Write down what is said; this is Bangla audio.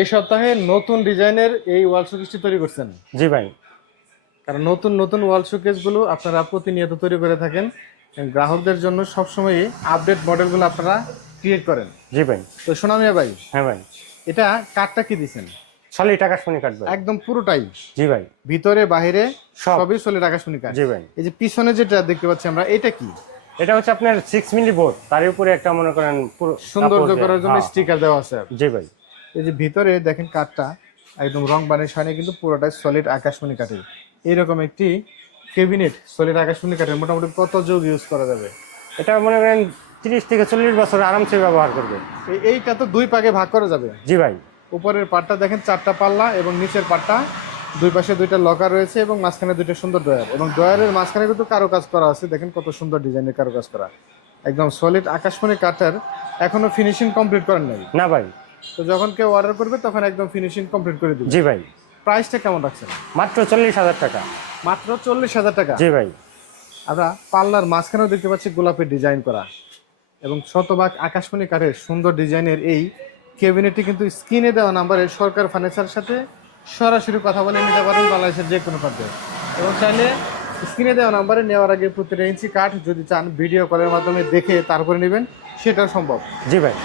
এই সপ্তাহে নতুন ডিজাইনের এই ওয়াল শোকেসটি তৈরি করছেন? জি ভাই। কারণ নতুন নতুন ওয়াল শোকেসগুলো আপনারা প্রতিনিয়ত তৈরি করে থাকেন, গ্রাহকদের জন্য সবসময়ই আপডেট মডেলগুলো আপনারা ক্রিয়েট করেন। জি ভাই। তো সোনামিয়া ভাই, হ্যাঁ ভাই। এটা কাঠটা কি দিচ্ছেন? সলিড আকাশমণি কাঠ ভাই। একদম পুরোটাই? জি ভাই। ভিতরে বাহিরে সব। সবই সলিড আকাশমণি কাঠ। জি ভাই। এই যে পিছনে যেটা দেখতে পাচ্ছি আমরা, এটা কি? এটা হচ্ছে আপনার 6 মিলি বোর্ড, তার উপরে একটা মনে করেন পুরো সৌন্দর্য কাপড় করার জন্য হ্যাঁ, স্টিকার দেওয়া আছে। জি ভাই। এই যে ভিতরে দেখেন কাঠটা একদম রং বানিশ হয়নি, কিন্তু পুরোটাই সলিড আকাশমণি কাঠের। এইরকম একটি ক্যাবিনেট সলিড আকাশমণি কাঠের মোটামুটি কত যুগ ইউজ করা যাবে? এটা মনে করেন 30 থেকে 40 বছর আরামসে ব্যবহার করবে। এইটা তো দুই ভাগে ভাগ করা যাবে। জি ভাই। উপরের পাটটা দেখেন 4টা পাল্লা, এবং নিচের পাটটা দুই পাশে 2টা লকার রয়েছে, এবং মাঝখানে 2টা সুন্দর ড্রয়ার, এবং ড্রয়ারের মাঝখানে কিন্তু কারুকাজ করা আছে। দেখেন কত সুন্দর ডিজাইনের কারুকাজ করা, একদম সলিড আকাশমণি কাঠের। এখনো ফিনিশিং কমপ্লিট করেন নাই? না ভাই। তো যখন কেউ অর্ডার করবে তখন একদম ফিনিশিং কমপ্লিট করে দিবে। জি ভাই। প্রাইসটা কেমন রাখছেন? মাত্র 40,000 টাকা। মাত্র 40,000 টাকা? জি ভাই। আমরা পাল্লার মাঝখানেও দেখতে পাচ্ছি গোলাপের ডিজাইন করা, এবং শতভাগ আকাশমণি কাঠের সুন্দর ডিজাইনের এই ক্যাবিনেটটি কিন্তু স্ক্রিনে দেওয়া নাম্বারে সরকার ফার্নিচারের সাথে সরাসরি কথা বলে নিতে পারেন বাংলাদেশের যে কোনো প্রান্তে। এবং চাইলে স্ক্রিনে দেওয়া নাম্বারে নেওয়ার আগে প্রতিটা ইঞ্চি কাঠ যদি চান ভিডিও কলের মাধ্যমে দেখে তারপরে নেবেন, সেটাও সম্ভব। জি ভাই।